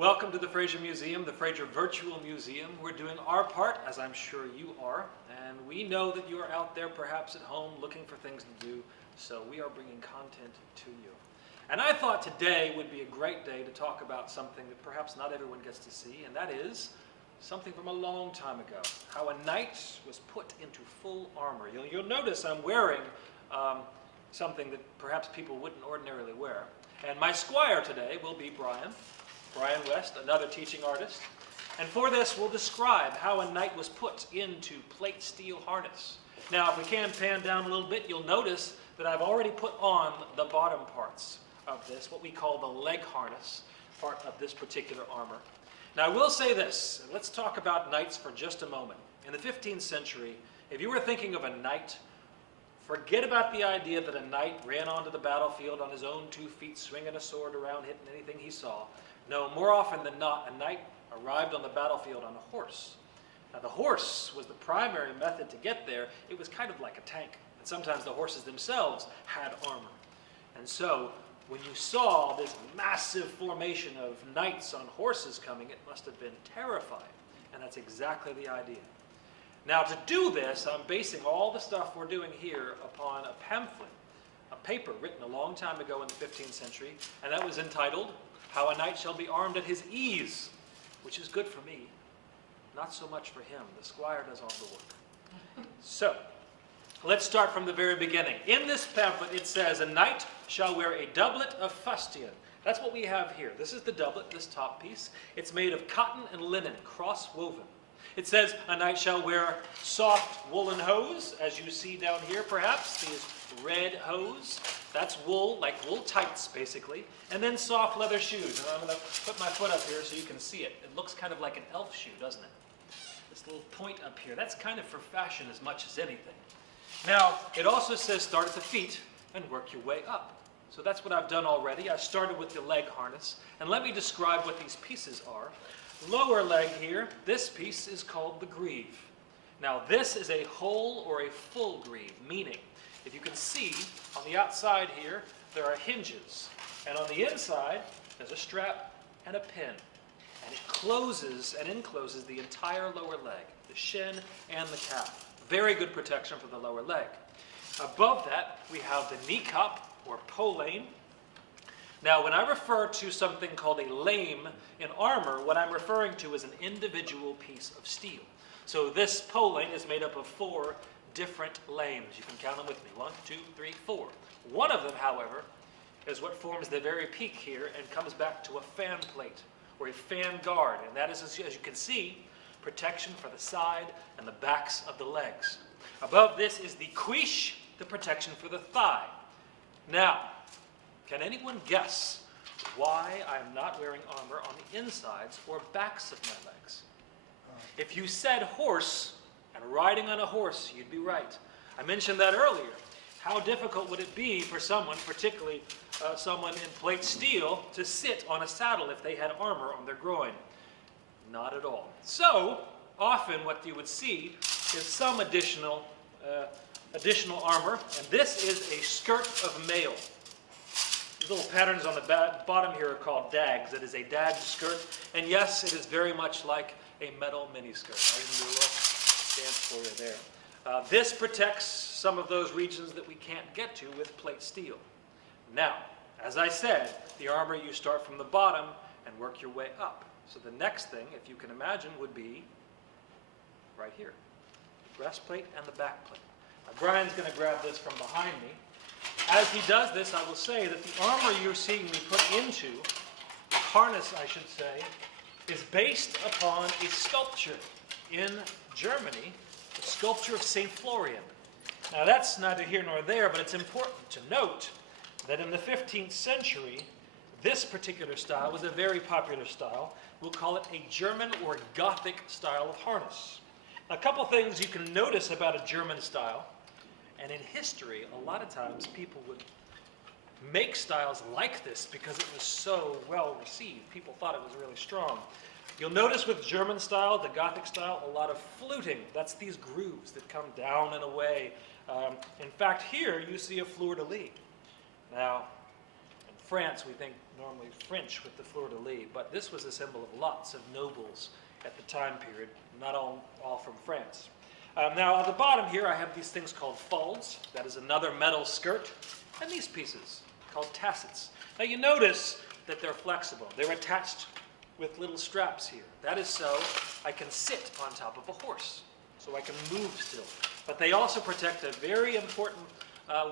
Welcome to the Frazier Museum, the Frazier Virtual Museum. We're doing our part, as I'm sure you are, and we know that you are out there perhaps at home looking for things to do, so we are bringing content to you. And I thought today would be a great day to talk about something that perhaps not everyone gets to see, and that is something from a long time ago, how a knight was put into full armor. You'll notice I'm wearing something that perhaps people wouldn't ordinarily wear. And my squire today will be Brian West, another teaching artist. And for this, we'll describe how a knight was put into plate steel harness. Now, if we can pan down a little bit, you'll notice that I've already put on the bottom parts of this, what we call the leg harness part of this particular armor. Now, I will say this, and let's talk about knights for just a moment. In the 15th century, if you were thinking of a knight, forget about the idea that a knight ran onto the battlefield on his own 2 feet, swinging a sword around, hitting anything he saw. No, more often than not, a knight arrived on the battlefield on a horse. Now, the horse was the primary method to get there. It was kind of like a tank, and sometimes the horses themselves had armor. And so, when you saw this massive formation of knights on horses coming, it must have been terrifying, and that's exactly the idea. Now, to do this, I'm basing all the stuff we're doing here upon a pamphlet, a paper written a long time ago in the 15th century, and that was entitled, "How a Knight Shall Be Armed at His Ease," which is good for me, not so much for him. The squire does all the work. So, let's start from the very beginning. In this pamphlet, it says, "A knight shall wear a doublet of fustian." That's what we have here. This is the doublet, this top piece. It's made of cotton and linen, cross-woven. It says, "A knight shall wear soft woolen hose," as you see down here, perhaps, these red hose. That's wool, like wool tights, basically. And then soft leather shoes. And I'm going to put my foot up here so you can see it. It looks kind of like an elf shoe, doesn't it? This little point up here. That's kind of for fashion as much as anything. Now, it also says start at the feet and work your way up. So that's what I've done already. I started with the leg harness. And let me describe what these pieces are. Lower leg here, this piece is called the greave. Now, this is a whole or a full greave, meaning, if you can see, on the outside here, there are hinges. And on the inside, there's a strap and a pin. And it closes and encloses the entire lower leg, the shin and the calf. Very good protection for the lower leg. Above that, we have the knee cup, or polane. Now, when I refer to something called a lame in armor, what I'm referring to is an individual piece of steel. So this polane is made up of 4 different lames. You can count them with me. 1, 2, 3, 4. One of them, however, is what forms the very peak here and comes back to a fan plate or a fan guard. And that is, as you can see, protection for the side and the backs of the legs. Above this is the cuiche, the protection for the thigh. Now, can anyone guess why I'm not wearing armor on the insides or backs of my legs? If you said horse and riding on a horse, you'd be right. I mentioned that earlier. How difficult would it be for someone, particularly someone in plate steel, to sit on a saddle if they had armor on their groin? Not at all. So, often what you would see is some additional armor, and this is a skirt of mail. These little patterns on the bottom here are called dags. It is a dag skirt, and yes, it is very much like a metal miniskirt. I can do a little dance for you there. This protects some of those regions that we can't get to with plate steel. Now, as I said, the armor, you start from the bottom and work your way up. So the next thing, if you can imagine, would be right here. The breastplate and the backplate. Now, Brian's going to grab this from behind me. As he does this, I will say that the armor you're seeing me put into, the harness I should say, is based upon a sculpture in Germany, the sculpture of St. Florian. Now that's neither here nor there, but it's important to note that in the 15th century, this particular style was a very popular style. We'll call it a German or Gothic style of harness. A couple things you can notice about a German style, and in history, a lot of times people would make styles like this because it was so well received. People thought it was really strong. You'll notice with German style, the Gothic style, a lot of fluting. That's these grooves that come down and away. In fact, here you see a fleur-de-lis. Now, France, we think normally French with the fleur-de-lis, but this was a symbol of lots of nobles at the time period, not all from France. Now on the bottom here I have these things called falds. That is another metal skirt. And these pieces called tassets. Now you notice that they're flexible. They're attached with little straps here. That is so I can sit on top of a horse, so I can move still. But they also protect a very important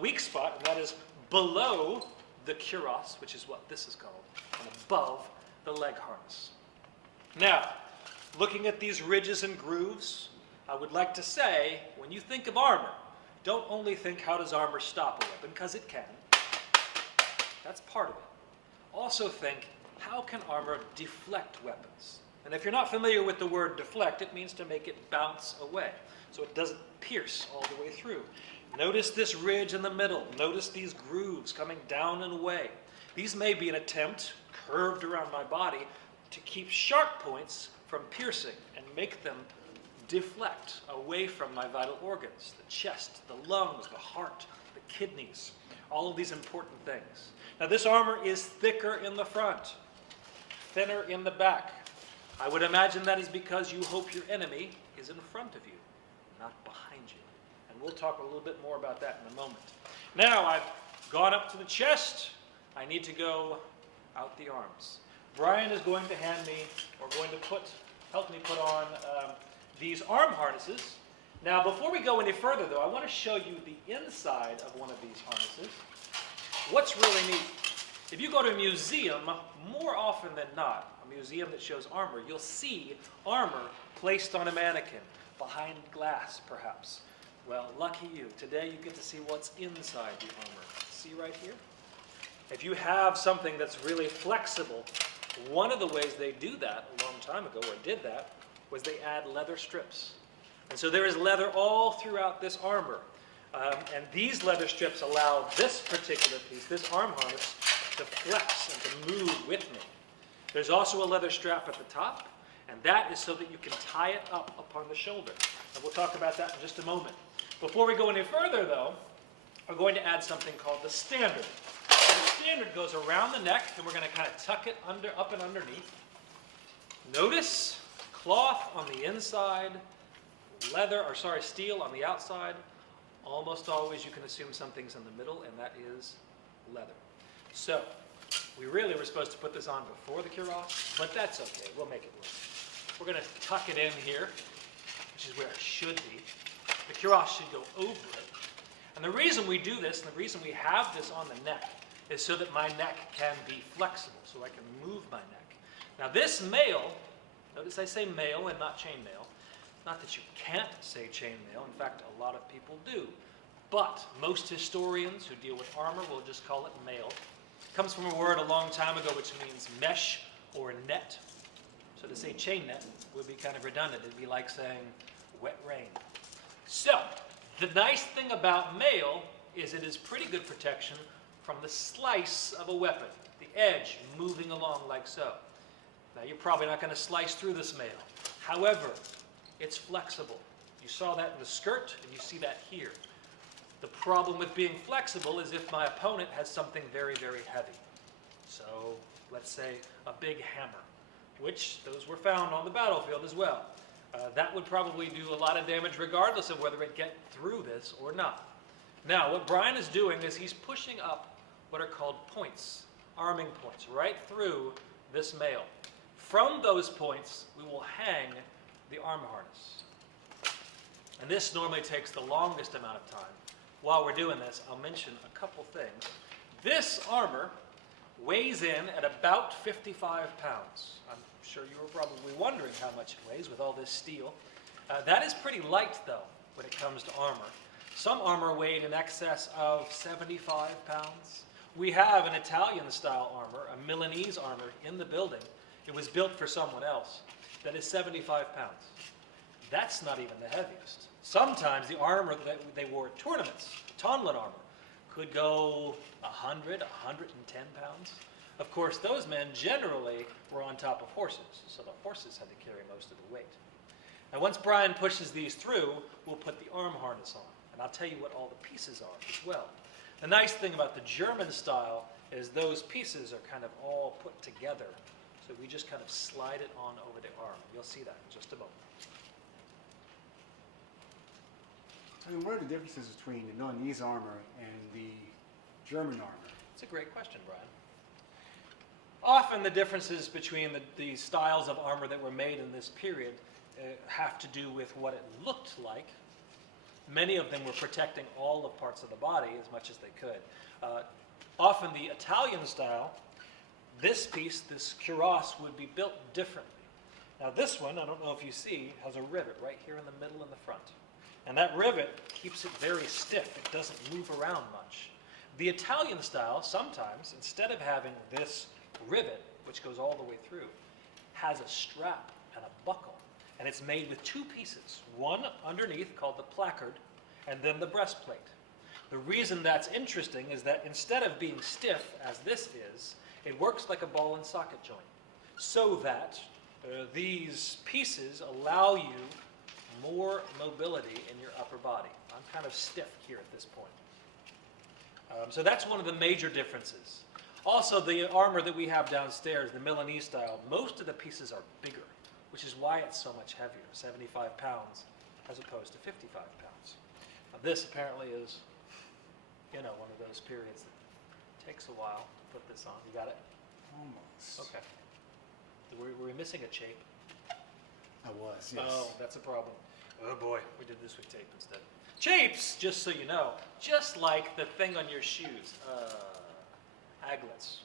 weak spot, and that is below the cuirass, which is what this is called, and above the leg harness. Now, looking at these ridges and grooves, I would like to say, when you think of armor, don't only think how does armor stop a weapon, because it can. That's part of it. Also think, how can armor deflect weapons? And if you're not familiar with the word deflect, it means to make it bounce away, so it doesn't pierce all the way through. Notice this ridge in the middle. Notice these grooves coming down and away. These may be an attempt, curved around my body, to keep sharp points from piercing and make them deflect away from my vital organs, the chest, the lungs, the heart, the kidneys, all of these important things. Now this armor is thicker in the front, thinner in the back. I would imagine that is because you hope your enemy is in front of you, not behind you. And we'll talk a little bit more about that in a moment. Now I've gone up to the chest. I need to go out the arms. Brian is going to hand me, or going to help me put on these arm harnesses. Now before we go any further though, I want to show you the inside of one of these harnesses. What's really neat, if you go to a museum, more often than not, a museum that shows armor, you'll see armor placed on a mannequin, behind glass perhaps. Well, lucky you. Today you get to see what's inside the armor. See right here? If you have something that's really flexible, one of the ways they do that a long time ago, or did that, was they add leather strips. And so there is leather all throughout this armor. And these leather strips allow this particular piece, this arm harness, to flex and to move with me. There's also a leather strap at the top, and that is so that you can tie it up upon the shoulder. And we'll talk about that in just a moment. Before we go any further though, we're going to add something called the standard. And the standard goes around the neck, and we're going to kind of tuck it up and underneath. Notice cloth on the inside, steel on the outside. Almost always you can assume something's in the middle, and that is leather. So, we really were supposed to put this on before the cuirass, but that's okay, we'll make it work. We're going to tuck it in here, which is where it should be. The cuirass should go over it. And the reason we do this, and the reason we have this on the neck, is so that my neck can be flexible, so I can move my neck. Now this mail, notice I say mail and not chainmail. Not that you can't say chainmail, in fact a lot of people do. But most historians who deal with armor will just call it mail. It comes from a word a long time ago which means mesh or net. So to say chain net would be kind of redundant. It'd be like saying wet rain. So, the nice thing about mail is it is pretty good protection from the slice of a weapon, the edge moving along like so. Now you're probably not going to slice through this mail. However, it's flexible. You saw that in the skirt, and you see that here. The problem with being flexible is if my opponent has something very, very heavy. So, let's say a big hammer, which those were found on the battlefield as well. That would probably do a lot of damage regardless of whether it get through this or not. Now, what Brian is doing is he's pushing up what are called points, arming points, right through this mail. From those points, we will hang the arm harness. And this normally takes the longest amount of time. While we're doing this, I'll mention a couple things. This armor weighs in at about 55 pounds. I'm sure you were probably wondering how much it weighs with all this steel. That is pretty light, though, when it comes to armor. Some armor weighed in excess of 75 pounds. We have an Italian-style armor, a Milanese armor, in the building. It was built for someone else. That is 75 pounds. That's not even the heaviest. Sometimes the armor that they wore at tournaments, tonlet armor, could go 100, 110 pounds. Of course, those men generally were on top of horses, so the horses had to carry most of the weight. Now, once Brian pushes these through, we'll put the arm harness on, and I'll tell you what all the pieces are as well. The nice thing about the German style is those pieces are kind of all put together. So we just kind of slide it on over the arm. You'll see that in just a moment. I mean, what are the differences between the Milanese armor and the German armor? It's a great question, Brian. Often the differences between the styles of armor that were made in this period have to do with what it looked like. Many of them were protecting all the parts of the body as much as they could. Often the Italian style, this piece, this cuirass, would be built differently. Now this one, I don't know if you see, has a rivet right here in the middle in the front. And that rivet keeps it very stiff. It doesn't move around much. The Italian style, sometimes, instead of having this rivet, which goes all the way through, has a strap and a buckle. And it's made with two pieces, one underneath called the placard, and then the breastplate. The reason that's interesting is that instead of being stiff, as this is, it works like a ball and socket joint, so that these pieces allow you more mobility in your upper body. I'm kind of stiff here at this point. So that's one of the major differences. Also, the armor that we have downstairs, the Milanese style, most of the pieces are bigger, which is why it's so much heavier, 75 pounds as opposed to 55 pounds. Now, this apparently is, one of those periods that takes a while to put this on. You got it? Almost. Okay. Were we missing a chape? I was, yes. Oh, that's a problem. Oh boy, we did this with tape instead. Chapes, just so you know, just like the thing on your shoes, aglets.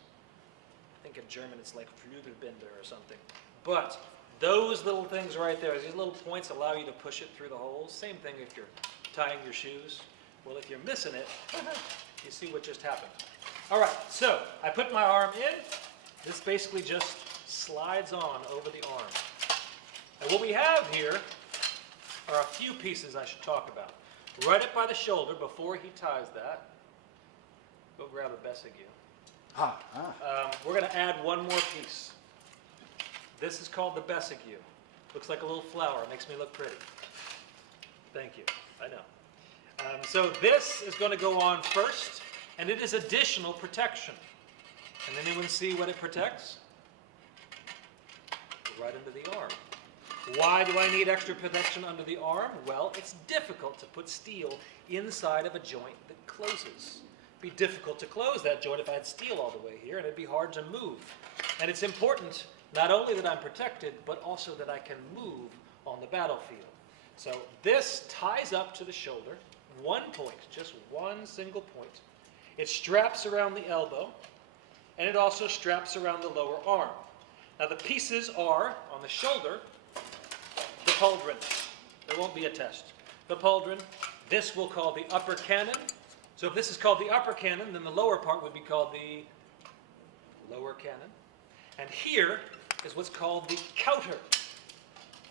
I think in German it's like Flügelbinder or something. But those little things right there, these little points allow you to push it through the holes. Same thing if you're tying your shoes. Well, if you're missing it, you see what just happened. All right, so I put my arm in. This basically just slides on over the arm. And what we have here are a few pieces I should talk about. Right up by the shoulder, before he ties that, go grab a Bessigue. We're going to add one more piece. This is called the Bessigue. Looks like a little flower. It makes me look pretty. Thank you. I know. So this is going to go on first, and it is additional protection. Can anyone see what it protects? Right under the arm. Why do I need extra protection under the arm? Well, it's difficult to put steel inside of a joint that closes. It'd be difficult to close that joint if I had steel all the way here, and it'd be hard to move. And it's important not only that I'm protected, but also that I can move on the battlefield. So this ties up to the shoulder, one point, just one single point. It straps around the elbow, and it also straps around the lower arm. Now the pieces are, on the shoulder, the pauldron. There won't be a test. The pauldron, this we'll call the upper cannon. So if this is called the upper cannon, then the lower part would be called the lower cannon. And here is what's called the counter,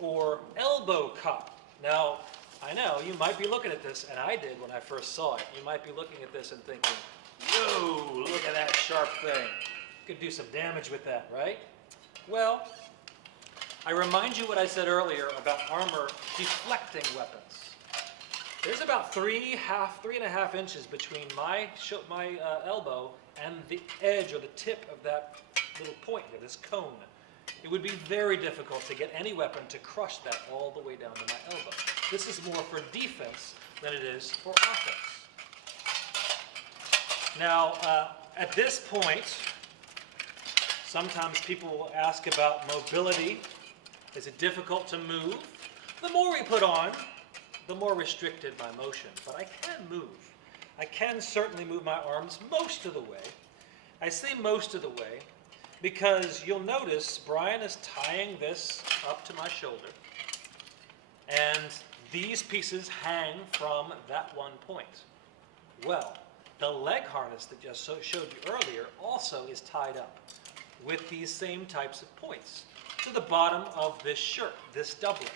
or elbow cup. Now, I know you might be looking at this, and I did when I first saw it. You might be looking at this and thinking, whoa, look at that sharp thing. You could do some damage with that, right? Well, I remind you what I said earlier about armor deflecting weapons. There's about 3.5 inches between my elbow and the edge or the tip of that little point here, this cone. It would be very difficult to get any weapon to crush that all the way down to my elbow. This is more for defense than it is for offense. Now, at this point, sometimes people will ask about mobility. Is it difficult to move? The more we put on, the more restricted my motion. But I can move. I can certainly move my arms most of the way. I say most of the way because you'll notice Brian is tying this up to my shoulder, and these pieces hang from that one point. Well, the leg harness that just showed you earlier also is tied up with these same types of points to the bottom of this shirt, this doublet.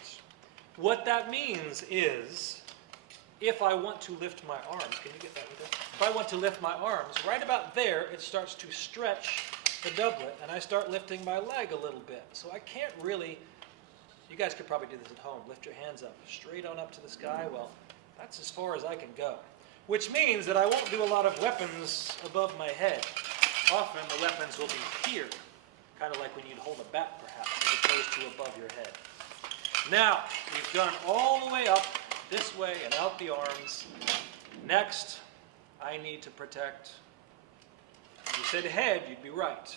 What that means is, if I want to lift my arms, can you get that with it? If I want to lift my arms, right about there, it starts to stretch the doublet, and I start lifting my leg a little bit. So I can't really, you guys could probably do this at home, lift your hands up, straight on up to the sky. Well, that's as far as I can go. Which means that I won't do a lot of weapons above my head. often the weapons will be here, kind of like when you'd hold a bat perhaps, as opposed to above your head. Now, we've gone all the way up, this way, and out the arms. Next, I need to protect. If you said head, you'd be right.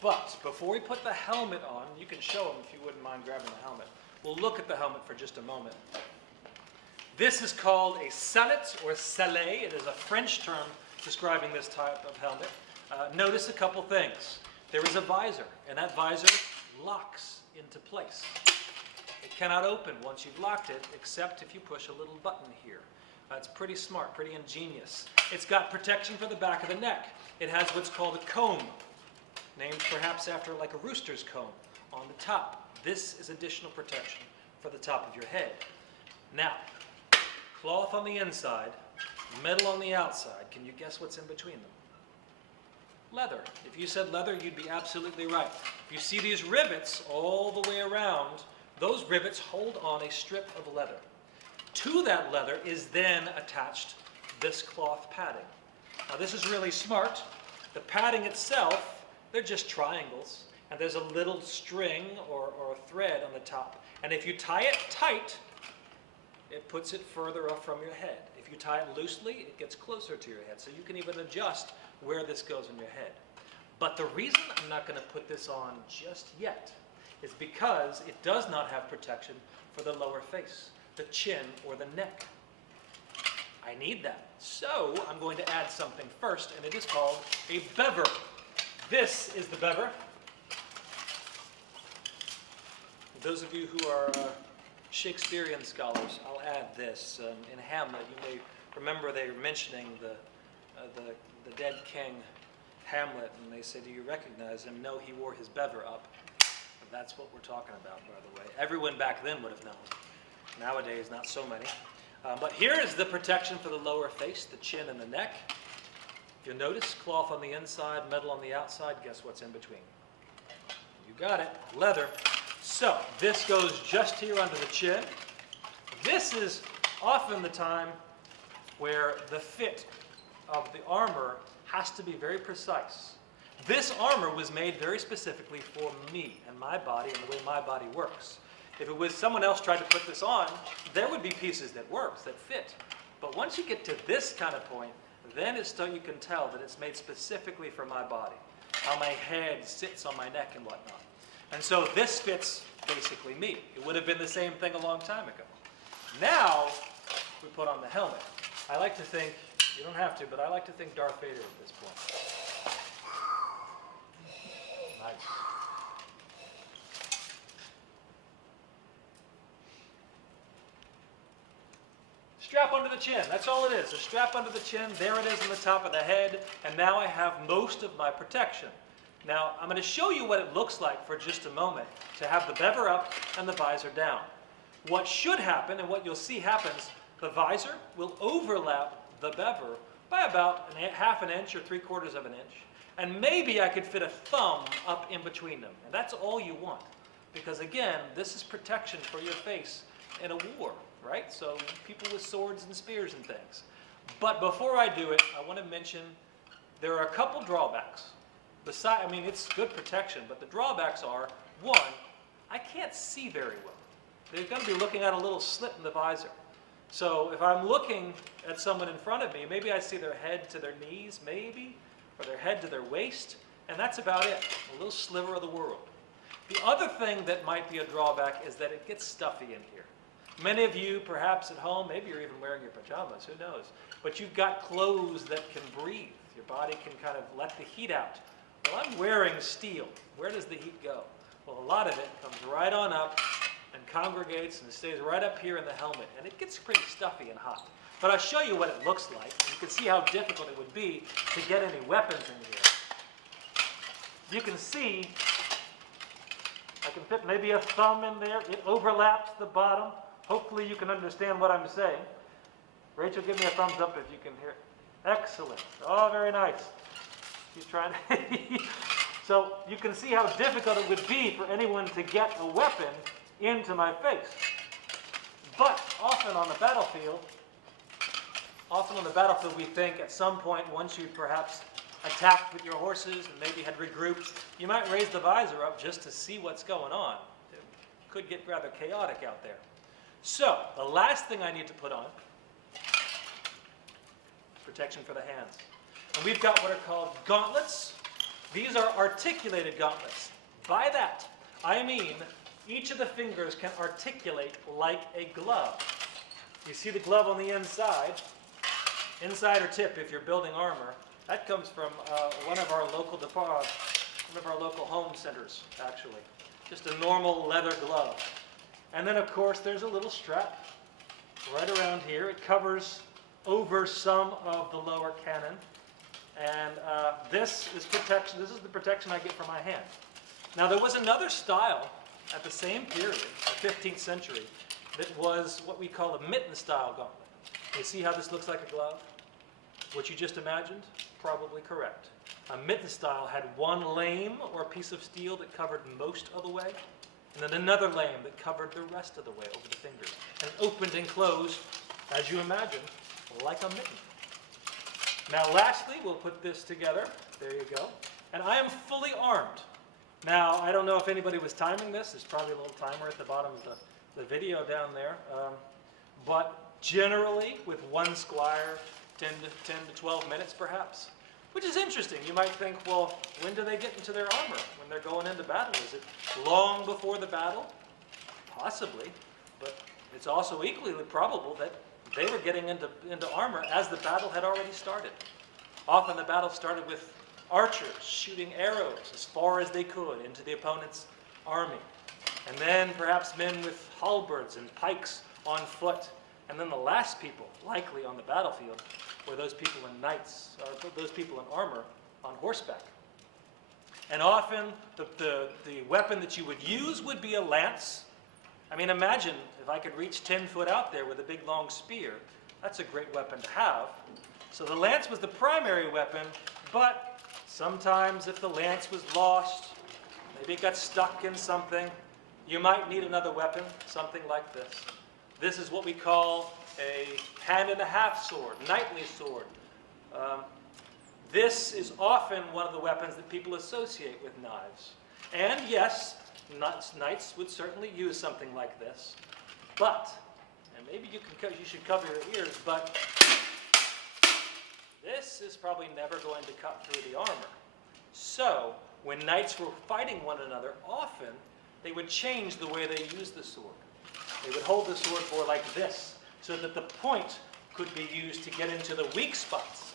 But before we put the helmet on, you can show them if you wouldn't mind grabbing the helmet. We'll look at the helmet for just a moment. This is called a sallet or sallet. It is a French term describing this type of helmet. Notice a couple things. There is a visor, and that visor locks into place. It cannot open once you've locked it, except if you push a little button here. It's pretty smart, pretty ingenious. It's got protection for the back of the neck. It has what's called a comb, named perhaps after like a rooster's comb, on the top. This is additional protection for the top of your head. Now, cloth on the inside, metal on the outside. Can you guess what's in between them? Leather. If you said leather, you'd be absolutely right. If you see these rivets all the way around, those rivets hold on a strip of leather. To that leather is then attached this cloth padding. Now this is really smart. The padding itself, they're just triangles, and there's a little string or a thread on the top. And if you tie it tight, it puts it further up from your head. If you tie it loosely, it gets closer to your head, so you can even adjust where this goes in your head. But the reason I'm not going to put this on just yet is because it does not have protection for the lower face, the chin, or the neck. I need that. So I'm going to add something first, and it is called a bever. This is the bever. Those of you who are Shakespearean scholars, I'll add this. In Hamlet, you may remember they were mentioning the dead king Hamlet, and they say, "Do you recognize him?" "No, he wore his bever up." That's what we're talking about, by the way. Everyone back then would have known. Nowadays, not so many. But here is the protection for the lower face, the chin and the neck. If you notice, cloth on the inside, metal on the outside. Guess what's in between? You got it, leather. So this goes just here under the chin. This is often the time where the fit of the armor has to be very precise. This armor was made very specifically for me and my body and the way my body works. If it was someone else tried to put this on, there would be pieces that work, that fit. But once you get to this kind of point, then it's so you can tell that it's made specifically for my body, how my head sits on my neck and whatnot. And so this fits basically me. It would have been the same thing a long time ago. Now, we put on the helmet. I like to think, you don't have to, but I like to think Darth Vader at this point. Nice. Strap under the chin, that's all it is. A strap under the chin, there it is on the top of the head, and now I have most of my protection. Now, I'm going to show you what it looks like for just a moment to have the bever up and the visor down. What should happen, and what you'll see happens, the visor will overlap the bever by about half an inch or 3/4 of an inch. And maybe I could fit a thumb up in between them. And that's all you want. Because again, this is protection for your face in a war, right? So people with swords and spears and things. But before I do it, I want to mention there are a couple drawbacks. I mean, it's good protection, but the drawbacks are, one, I can't see very well. They're going to be looking at a little slit in the visor. So if I'm looking at someone in front of me, maybe I see their head to their knees, maybe, or their head to their waist, and that's about it, a little sliver of the world. The other thing that might be a drawback is that it gets stuffy in here. Many of you, perhaps at home, maybe you're even wearing your pajamas, who knows, but you've got clothes that can breathe. Your body can kind of let the heat out. Well, I'm wearing steel. Where does the heat go? Well, a lot of it comes right on up and congregates and stays right up here in the helmet, and it gets pretty stuffy and hot. But I'll show you what it looks like. You can see how difficult it would be to get any weapons in here. You can see, I can fit maybe a thumb in there. It overlaps the bottom. Hopefully you can understand what I'm saying. Rachel, give me a thumbs up if you can hear it. Excellent. Oh, very nice. She's trying to... So you can see how difficult it would be for anyone to get a weapon into my face. But often on the battlefield, we think at some point, once you perhaps attacked with your horses and maybe had regrouped, you might raise the visor up just to see what's going on. It could get rather chaotic out there. So, the last thing I need to put on, protection for the hands. And we've got what are called gauntlets. These are articulated gauntlets. By that, I mean each of the fingers can articulate like a glove. You see the glove on the inside, insider tip if you're building armor, that comes from one of our local home centers, actually. Just a normal leather glove. And then, of course, there's a little strap right around here. It covers over some of the lower cannon. And this is protection. This is the protection I get for my hand. Now, there was another style at the same period, the 15th century, that was what we call a mitten-style gauntlet. You see how this looks like a glove? What you just imagined? Probably correct. A mitten style had one lame or piece of steel that covered most of the way, and then another lame that covered the rest of the way over the fingers, and opened and closed, as you imagine, like a mitten. Now lastly, we'll put this together. There you go. And I am fully armed. Now, I don't know if anybody was timing this. There's probably a little timer at the bottom of the video down there. But generally, with one squire, 10 to 12 minutes perhaps, which is interesting. You might think, well, when do they get into their armor? When they're going into battle? Is it long before the battle? Possibly, but it's also equally probable that they were getting into armor as the battle had already started. Often the battle started with archers shooting arrows as far as they could into the opponent's army. And then perhaps men with halberds and pikes on foot. And then the last people, likely on the battlefield, were those people in knights, or those people in armor on horseback. And often the weapon that you would use would be a lance. I mean, imagine if I could reach 10 foot out there with a big long spear. That's a great weapon to have. So the lance was the primary weapon, but sometimes if the lance was lost, maybe it got stuck in something, you might need another weapon, something like this. This is what we call a hand-and-a-half sword, knightly sword. This is often one of the weapons that people associate with knives. And yes, knights would certainly use something like this. But, and maybe you should cover your ears, but this is probably never going to cut through the armor. So, when knights were fighting one another, often they would change the way they used the sword. They would hold the sword more like this, so that the point could be used to get into the weak spots.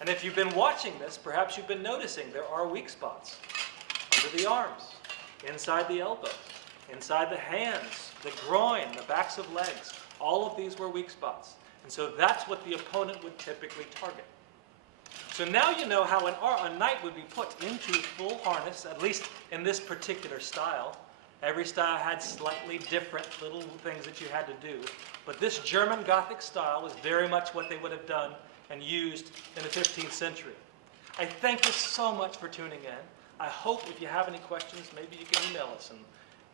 And if you've been watching this, perhaps you've been noticing there are weak spots. Under the arms, inside the elbows, inside the hands, the groin, the backs of legs. All of these were weak spots. And so that's what the opponent would typically target. So now you know how a knight would be put into full harness, at least in this particular style. Every style had slightly different little things that you had to do. But this German Gothic style was very much what they would have done and used in the 15th century. I thank you so much for tuning in. I hope if you have any questions, maybe you can email us and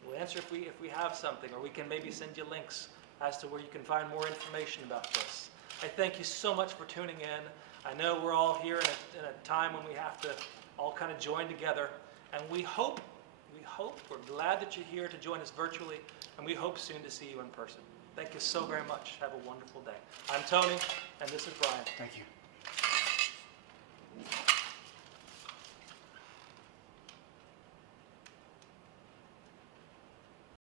we'll answer if we have something, or we can maybe send you links as to where you can find more information about this. I thank you so much for tuning in. I know we're all here in a time when we have to all kind of join together, and we're glad that you're here to join us virtually, and we hope soon to see you in person. Thank you so very much. Have a wonderful day. I'm Tony, and this is Brian. Thank you.